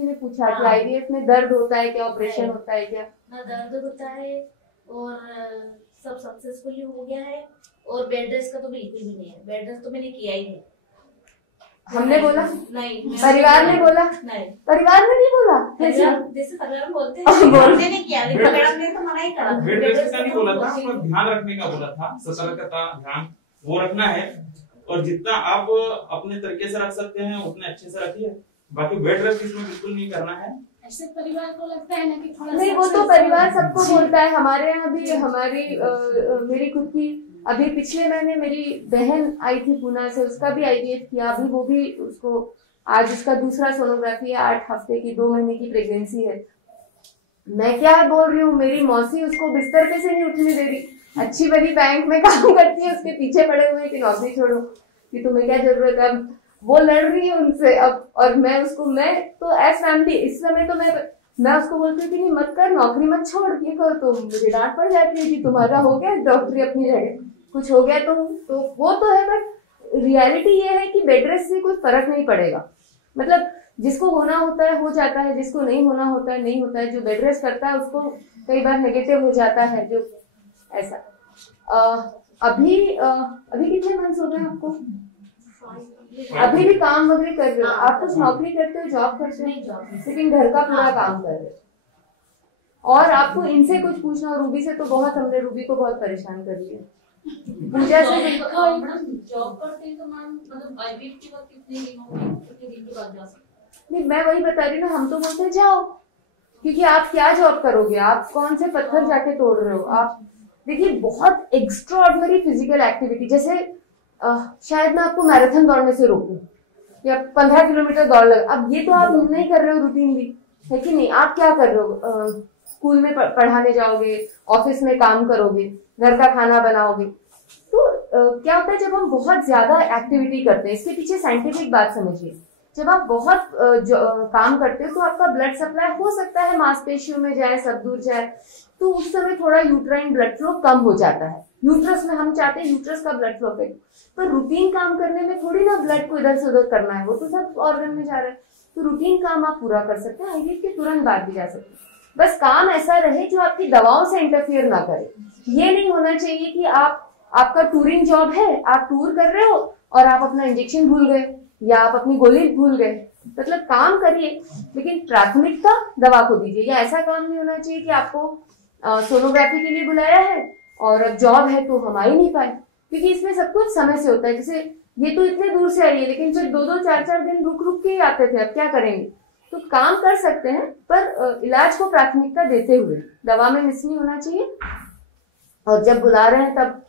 ने पूछा कि आईवीएफ में दर्द होता है क्या, ऑपरेशन होता है क्या? ना दर्द होता है और सब सक्सेसफुली हो गया है। और बेड रेस्ट का तो बिल्कुल भी नहीं है, बेड रेस्ट तो मैंने किया ही नहीं। हमने बोला नहीं, परिवार ने बोला नहीं, परिवार ने नहीं बोला। जैसे परिवार बोलते हैं बोलते नहीं किया, लेकिन ने तो मना ही करा। बेड रेस्ट का नहीं बोला था, मतलब ध्यान रखने का बोला था, सतर्कता ध्यान वो रखना है। और जितना आप अपने तरीके से रख सकते हैं उतने अच्छे से रखिए, बाकी बेड रेस्ट इसमें बिल्कुल नहीं करना है। ऐसे परिवार को लगता है ना कि थोड़ा नहीं, वो तो परिवार सबको बोलता है। हमारे यहाँ भी हमारी मेरी खुद की अभी पिछले महीने मेरी बहन आई थी पूना से, उसका भी आईवीएफ किया। अभी वो भी उसको आज उसका दूसरा सोनोग्राफी है, 8 हफ्ते की 2 महीने की प्रेगनेंसी है। मैं क्या बोल रही हूँ, मेरी मौसी उसको बिस्तर पे से नहीं उठने दे रही। अच्छी बड़ी बैंक में काम करती है, उसके पीछे पड़े हुए कि नौकरी छोड़ो, कि तुम्हें क्या जरूरत है। अब वो लड़ रही है उनसे अब, और मैं तो एज फैमिली इस समय तो मैं उसको बोलती हूँ कि नहीं मत कर, नौकरी मत छोड़, ये कर। तो मुझे डांट पड़ जाती है कि तुम्हारा हो गया डॉक्टरी अपनी जगह, कुछ हो गया तो वो तो है। बट रियलिटी ये है कि बेड रेस्ट से कोई फर्क नहीं पड़ेगा। मतलब जिसको होना होता है हो जाता है, जिसको नहीं होना होता है नहीं होता है। जो बेड रेस्ट करता है उसको कई बार नेगेटिव हो जाता है, जो ऐसा। अभी कितने मंथ्स हो गए आपको? अभी भी काम वगैरह कर रहे हो आप? कुछ नौकरी करते हो, जॉब करते हो? लेकिन घर का पूरा काम कर रहे हो। और आपको इनसे कुछ पूछना, रूबी से तो बहुत, हमने रूबी को बहुत परेशान कर लिया। पूजा से जॉब करते हैं तो मैम मतलब आईवीएफ के बाद कितने दिन के बाद जा सकते? नहीं, मैं वही बता रही हूँ ना, हम तो बोलते हैं जाओ, क्योंकि आप क्या जॉब करोगे, आप कौन से पत्थर जाके तोड़ रहे हो। आप देखिए बहुत एक्स्ट्राऑर्डिनरी फिजिकल एक्टिविटी, जैसे शायद मैं आपको मैराथन दौड़ने से रोकूं या 15 किलोमीटर दौड़ लगा, अब ये तो आप नहीं कर रहे हो रूटीनली, है कि नहीं? आप क्या कर रहे हो? स्कूल में पढ़ाने जाओगे, ऑफिस में काम करोगे, घर का खाना बनाओगे। तो क्या होता है जब हम बहुत ज्यादा एक्टिविटी करते हैं, इसके पीछे साइंटिफिक बात समझिए। जब आप बहुत काम करते हो तो आपका ब्लड सप्लाई हो सकता है मांसपेशियों में जाए, सब दूर जाए, तो उस समय थोड़ा यूट्राइन ब्लड फ्लो कम हो जाता है। यूट्रस में हम चाहते हैं यूट्रस का ब्लड फ्लो बढ़े, पर रूटीन काम करने में थोड़ी ना ब्लड को इधर से उधर करना है, वो तो सब ऑर्गन में जा रहा है। तो रूटीन काम आप पूरा कर सकते हैं, आईवीएफ के तुरंत बाद भी जा सकते हैं। बस काम ऐसा रहे जो आपकी दवाओं से इंटरफियर ना करे। ये नहीं होना चाहिए कि आपका टूरिंग जॉब है, आप टूर कर रहे हो और आप अपना इंजेक्शन भूल गए या आप अपनी गोली भूल गए। मतलब काम करिए लेकिन प्राथमिकता दवा को दीजिए। या ऐसा काम नहीं होना चाहिए कि आपको सोनोग्राफी के लिए बुलाया है और अब जॉब है तो हम आ ही नहीं पाए, क्योंकि इसमें सब कुछ समय से होता है। जैसे ये तो इतने दूर से आई है, लेकिन फिर 2-2, 4-4 दिन रुक के ही आते थे, अब क्या करेंगे? तो काम कर सकते हैं पर इलाज को प्राथमिकता देते हुए, दवा में मिस नहीं होना चाहिए। और जब बुला रहे हैं तब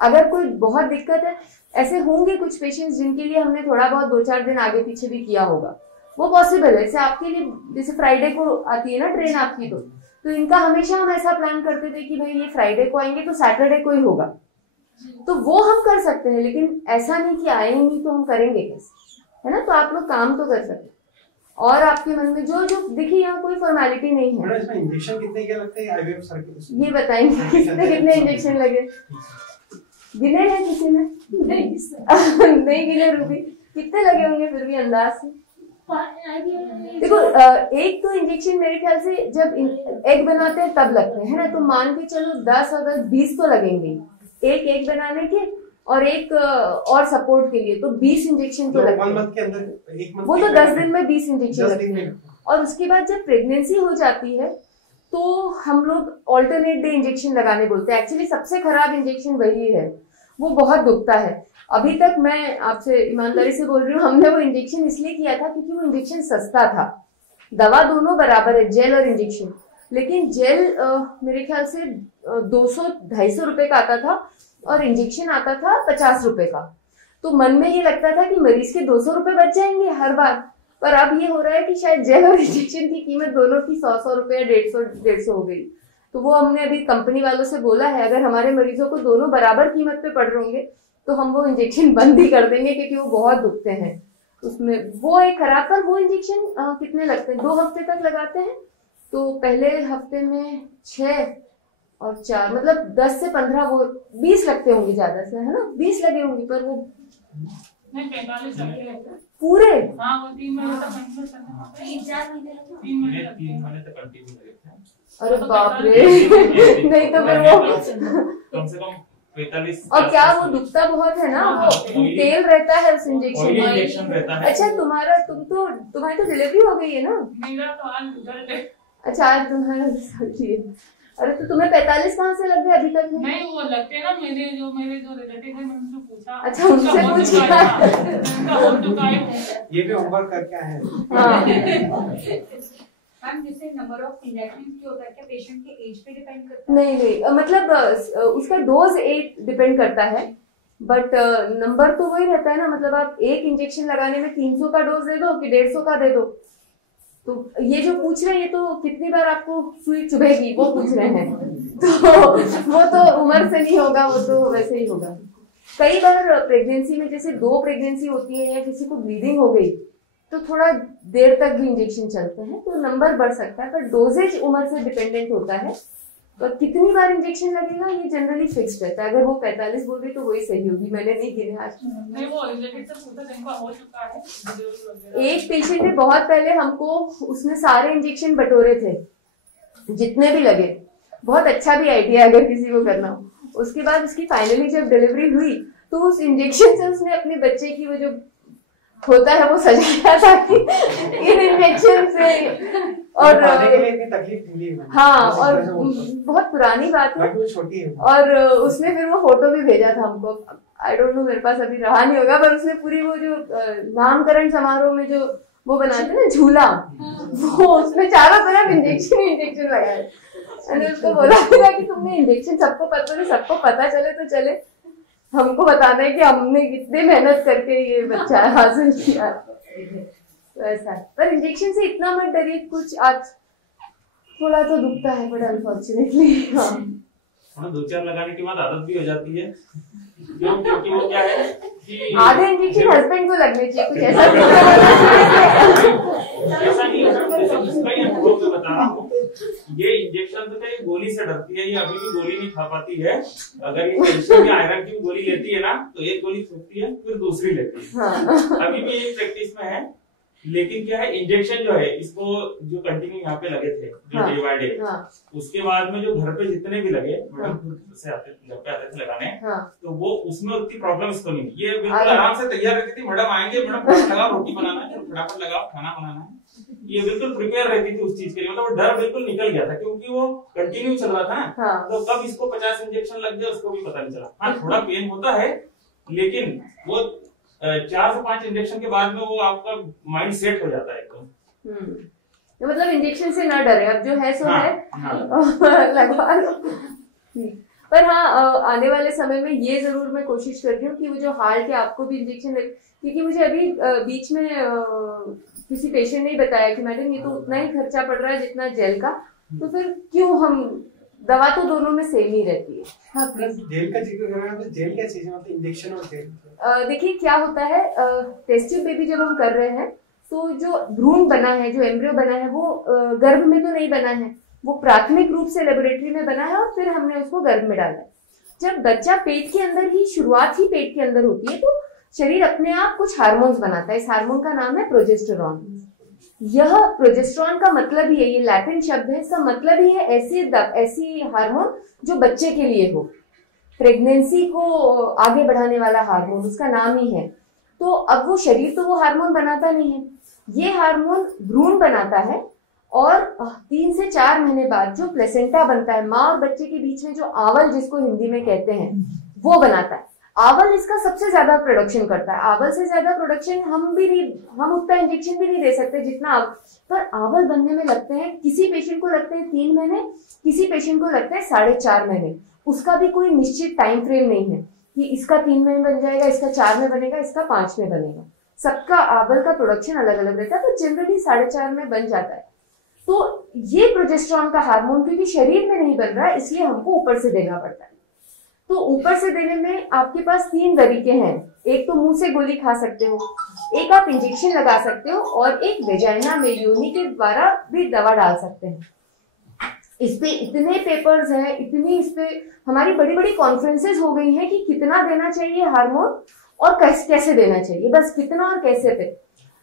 अगर कोई बहुत दिक्कत है, ऐसे होंगे कुछ पेशेंट्स जिनके लिए हमने थोड़ा बहुत 2-4 दिन आगे पीछे भी किया होगा, वो पॉसिबल है। जैसे आपके लिए, जैसे फ्राइडे को आती है ना ट्रेन आपकी, तो इनका हमेशा हम ऐसा प्लान करते थे कि भाई ये फ्राइडे को आएंगे तो सैटरडे को ही होगा, तो वो हम कर सकते हैं। लेकिन ऐसा नहीं कि आएंगे नहीं तो हम करेंगे कैसे, है ना? तो आप लोग काम तो कर सकते हैं। और आपके मन में जो देखिए, यहाँ कोई फॉर्मेलिटी नहीं है। इसमें इंजेक्शन कितने के लगते हैं आईवीएफ सर के? ये बताएंगे कितने इंजेक्शन लगे? गिने हैं किसी ने? नहीं गिने रूबी, कितने लगे होंगे फिर भी अंदाज से? देखो एक तो इंजेक्शन मेरे ख्याल से जब एग बनाते हैं तब लगते हैं, है ना? तो मान के चलो 10 और 10 20 तो लगेंगे, एक एग बनाने के और एक और सपोर्ट के लिए, तो 20 इंजेक्शन तो लगते हैं। वो तो 10 दिन में 20 इंजेक्शन लगते हैं। और उसके बाद जब प्रेगनेंसी हो जाती है तो हम लोग ऑल्टरनेट डे इंजेक्शन लगाने बोलते हैं। एक्चुअली सबसे खराब इंजेक्शन वही है, वो बहुत दुखता है। अभी तक मैं आपसे ईमानदारी से बोल रही हूँ, हमने वो इंजेक्शन इसलिए किया था क्योंकि वो इंजेक्शन सस्ता था। दवा दोनों बराबर है, जेल और इंजेक्शन, लेकिन जेल मेरे ख्याल से 200-250 रुपए का आता था और इंजेक्शन आता था 50 रुपए का। तो मन में ये लगता था कि मरीज के 200 रुपए बच जाएंगे हर बार, पर अब ये हो रहा है कि शायद जेल और इंजेक्शन की कीमत दोनों की 100 रुपए या 150 हो गई। तो वो हमने अभी कंपनी वालों से बोला है, अगर हमारे मरीजों को दोनों बराबर कीमत पे पड़ रहे होंगे तो हम वो इंजेक्शन बंद ही कर देंगे, क्योंकि वो बहुत दुखते हैं उसमें। वो एक खराब, पर वो इंजेक्शन कितने लगते हैं? 2 हफ्ते तक लगाते हैं। तो पहले हफ्ते में 6 और 4 मतलब 10 से 15, वो 20 लगते होंगे ज्यादा से, है ना? 20 लगे होंगे, पर वो पूरे हाँ वो 3 महीने तक कंटिन्यू करना पड़ता है। 3-4 महीने लगे। 3 महीने लगते 3 हैं। महीने तक कंटिन्यू लगे थे। अरे बाप रे नहीं तो फिर वो कम से कम 45। और क्या वो दुखता बहुत है ना, वो तेल रहता है उस इंजेक्शन ऑयली में। इंजेक्शन रहता है। अच्छा तुम्हारी तो डिलीवरी हो गई है ना? मेरा तो आज रिजल्ट है। अच्छा आज तुम्हारा रिजल्ट है। अरे तो तुम्हें 45 कहाँ से लग गए अभी तक में? नहीं वो लगते हैं ना, मेरे जो रिलेटिव है, मैंने उनसे पूछा। अच्छा, उनसे उनका हो पूछा। चुका है, उनका हो चुका है। ये भी होमवर्क करके आए हैं। हाँ मैम जैसे नंबर ऑफ इंजेक्शन की होता है, क्या पेशेंट के एज पे डिपेंड करता है? नहीं मतलब उसका डोज डिपेंड करता है, बट नंबर तो वही रहता है ना। मतलब आप एक इंजेक्शन लगाने में 300 का डोज दे दो कि 150 का दे दो। तो ये जो पूछ रहे हैं ये तो कितनी बार आपको सुई चुभेगी वो पूछ रहे हैं। तो वो तो उम्र से नहीं होगा, वो तो वैसे ही होगा। कई बार प्रेगनेंसी में जैसे 2 प्रेगनेंसी होती है या किसी को ब्लीडिंग हो गई तो थोड़ा देर तक भी इंजेक्शन चलते हैं, तो नंबर बढ़ सकता है, पर डोजेज उम्र से डिपेंडेंट होता है। तो कितनी बार इंजेक्शन लगेगा ये जनरली फिक्स्ड रहता है। अगर वो 45 बोल रही तो वही सही होगी, मैंने नहीं गिने आज। नहीं वो रिलेटिव से पूछा, जिनका हो चुका है डिलीवरी वगैरह। एक पेशेंट ने बहुत पहले हमको उसने सारे इंजेक्शन बटोरे थे जितने भी लगे। बहुत अच्छा भी आइडिया अगर किसी को करना हो। उसके बाद उसकी फाइनली जब डिलीवरी हुई तो उस इंजेक्शन से उसने अपने बच्चे की वो जो होता है वो सजाया था कि इन इंजेक्शन से। और पाने के लिए इतनी तकलीफ मिली है। हाँ, और बहुत पुरानी बात है। बाकी वो छोटी है। और उसने फिर वो फोटो भी भेजा था हमको। आई डोंट नो, मेरे पास अभी रहा नहीं होगा, पर उसने पूरी वो जो नामकरण समारोह में जो वो बनाते ना झूला, वो उसमें चारों तरफ इंजेक्शन लगाए। मैंने उसको बोला था कि तुमने इंजेक्शन सबको पता चले तो चले, हमको बताना है कि हमने कितने मेहनत करके ये बच्चा हासिल किया। तो ऐसा है, पर इंजेक्शन से इतना मत डरिए। कुछ आज थोड़ा तो दुखता है, बट अनफॉर्चुनेटली हाँ 2-4 लगाने के बाद आदत भी हो जाती है। क्योंकि वो क्या है कि आधे इंजेक्शन हस्बैंड को लगने चाहिए, कुछ ऐसा नहीं होता। इसका ही अनुभव मैं बता रहा हूँ। ये इंजेक्शन तो क्या गोली से डरती है, ये अभी भी गोली नहीं खा पाती है। अगर ये कैल्शियम या आयरन की गोली लेती है ना तो एक गोली छूटती है फिर दूसरी लेती है। अभी भी ये प्रैक्टिस में है। लेकिन क्या है इंजेक्शन जो है इसको जो कंटिन्यू यहाँ पे लगे थे जो डे बाय डे, उसके बाद में जो घर पे जितने भी लगे मैडम खुद से घर पे आते थे लगाने, तो वो उसमें उतनी प्रॉब्लम इसको नहीं। ये बिल्कुल आराम से तैयार रहती थी। मैडम आएंगे, मैडम फटाफट लगाओ, रोटी बनाना है फटाफट लगाओ, खाना बनाना है। ये बिल्कुल प्रिपेयर रहती थी उस चीज के लिए। मतलब डर बिल्कुल निकल गया था क्योंकि वो कंटिन्यू चल रहा था ना। तो कब इसको 50 इंजेक्शन लग गया उसको भी पता नहीं चला। हाँ थोड़ा पेन होता है, लेकिन वो 4 से 5 इंजेक्शन के बाद में वो आपका माइंड सेट हो जाता है एकदम। तो मतलब इंजेक्शन से ना डरे, अब जो है सो है, लगवा लो। पर हाँ आने वाले समय में ये जरूर मैं कोशिश करती हूँ कि वो जो हार्ट के आपको भी इंजेक्शन लगे, क्योंकि मुझे अभी बीच में किसी पेशेंट ने बताया कि मैडम ये तो उतना ही खर्चा पड़ रहा है जितना जेल का, तो फिर क्यों हम दवा तो दोनों में सेम ही रहती है। हाँ जेल का जिक्र कर रहे हैं तो जेल क्या चीज है, मतलब इंजेक्शन और जेल? देखिए क्या होता है, टेस्ट ट्यूब बेबी जब हम कर रहे हैं तो जो भ्रूण बना है, जो एम्ब्रियो बना है, वो गर्भ में तो नहीं बना है, वो प्राथमिक रूप से लेबोरेटरी में बना है और फिर हमने उसको गर्भ में डाला है। जब बच्चा पेट के अंदर ही, शुरुआत ही पेट के अंदर होती है, तो शरीर अपने आप कुछ हार्मोन्स बनाता है। इस हार्मोन का नाम है प्रोजेस्टेरॉन। यह प्रोजेस्टेरॉन का मतलब ही है, ये लैटिन शब्द है, इसका मतलब ही है ऐसी हार्मोन जो बच्चे के लिए हो, प्रेगनेंसी को आगे बढ़ाने वाला हार्मोन, उसका नाम ही है। तो अब वो शरीर तो वो हार्मोन बनाता नहीं है, ये हार्मोन भ्रूण बनाता है। और 3 से 4 महीने बाद जो प्लेसेंटा बनता है, माँ और बच्चे के बीच में जो आवल जिसको हिंदी में कहते हैं, वो बनाता है। आवल इसका सबसे ज्यादा प्रोडक्शन करता है। आवल से ज्यादा प्रोडक्शन हम उतना इंजेक्शन भी नहीं दे सकते जितना पर आवल बनने में लगते हैं, किसी पेशेंट को लगते हैं 3 महीने, किसी पेशेंट को लगते हैं 4.5 महीने। उसका भी कोई निश्चित टाइम फ्रेम नहीं है कि इसका 3 महीने बन जाएगा, इसका 4 में बनेगा, इसका 5 में बनेगा। सबका आवल का प्रोडक्शन अलग अलग रहता है, तो जनरली 4.5 में बन जाता है। तो ये प्रोजेस्टेरॉन का हार्मोन क्योंकि शरीर में नहीं बन रहा है, इसलिए हमको ऊपर से देना पड़ता है। तो ऊपर से देने में आपके पास 3 तरीके हैं। एक तो मुंह से गोली खा सकते हो, एक आप इंजेक्शन लगा सकते हो, और एक वेजाइना में योनि के द्वारा भी दवा डाल सकते हैं। इस पे इतने पेपर्स हैं, इतनी इस पे हमारी बड़ी बड़ी कॉन्फ्रेंसेस हो गई हैं कि कितना देना चाहिए हार्मोन और कैसे देना चाहिए, बस कितना और कैसे पे।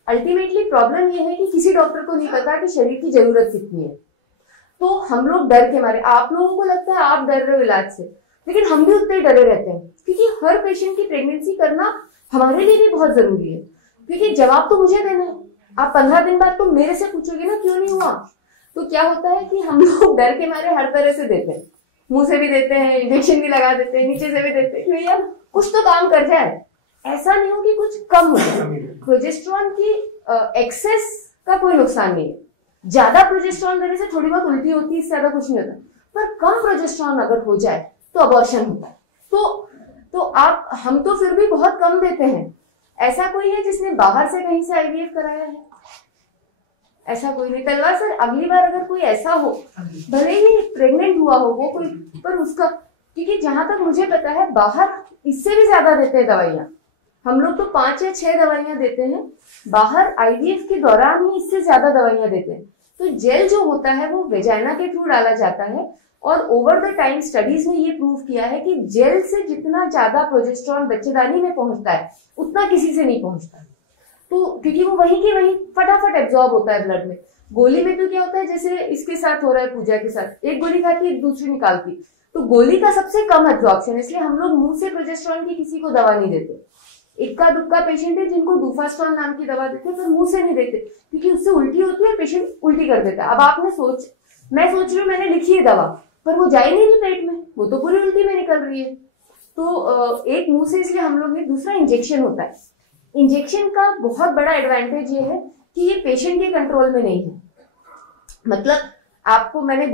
अल्टीमेटली प्रॉब्लम ये है कि किसी डॉक्टर को नहीं पता कि शरीर की जरूरत कितनी है। तो हम लोग डर के मारे, आप लोगों को लगता है आप डर रहे हो इलाज से, लेकिन हम भी उतने डरे रहते हैं, क्योंकि हर पेशेंट की प्रेगनेंसी करना हमारे लिए भी बहुत जरूरी है, क्योंकि जवाब तो मुझे देना है। आप 15 दिन बाद तो मेरे से पूछोगे ना क्यों नहीं हुआ। तो क्या होता है कि हम लोग डर के मारे हर तरह से देते हैं, मुंह से भी देते हैं, इंजेक्शन भी लगा देते हैं, नीचे से भी देते हैं कि भैया कुछ तो काम कर जाए, ऐसा नहीं हो कि कुछ कम हो जाए। प्रोजेस्टेरॉन की एक्सेस का कोई नुकसान नहीं है, ज्यादा प्रोजेस्टेरॉन देने से थोड़ी बहुत उल्टी होती है, इससे ज्यादा कुछ नहीं होता, पर कम प्रोजेस्टेरॉन अगर हो जाए तो अबॉर्शन होता है। तो आप हम तो फिर भी बहुत कम देते हैं। ऐसा कोई है जिसने बाहर से कहीं से आईवीएफ कराया है? ऐसा कोई नहीं। तलवार सर, अगली बार अगर कोई ऐसा हो, भले ही प्रेग्नेंट हुआ हो वो कोई, पर उसका, क्योंकि जहां तक मुझे पता है बाहर इससे भी ज्यादा देते हैं दवाइयां। हम लोग तो 5 या 6 दवाइयां देते हैं, बाहर आईवीएफ के दौरान ही इससे ज्यादा दवाइयां देते हैं। तो जेल जो होता है वो वेजाइना के थ्रू डाला जाता है, और ओवर द टाइम स्टडीज में ये प्रूव किया है कि जेल से जितना ज्यादा प्रोजेस्टेरॉन बच्चेदानी में पहुंचता है उतना किसी से नहीं पहुंचता। तो क्योंकि वो वहीं की वहीं फटाफट एब्जॉर्ब होता है ब्लड में। गोली में तो क्या होता है, जैसे इसके साथ हो रहा है, पूजा के साथ, एक गोली खाती एक दूसरी निकालती, तो गोली का सबसे कम एब्जॉर्प्शन, इसलिए हम लोग मुंह से प्रोजेस्टेरॉन की किसी को दवा नहीं देते। इक्का दुक्का पेशेंट है जिनको डूफास्टॉन नाम की दवा देते हैं, पर मुंह से नहीं देते, क्योंकि उससे उल्टी होती है, पेशेंट उल्टी कर देता है। अब आपने मैं सोच रही हूँ मैंने लिखी है दवा, पर वो जा ही नहीं रही पेट में, वो तो पूरी उल्टी में निकल रही है। तो एक मुंह से, इसलिए हम लोग ने, दूसरा इंजेक्शन होता है। इंजेक्शन का बहुत बड़ा एडवांटेज ये है कि ये पेशेंट के कंट्रोल में नहीं है। मतलब आपको मैंने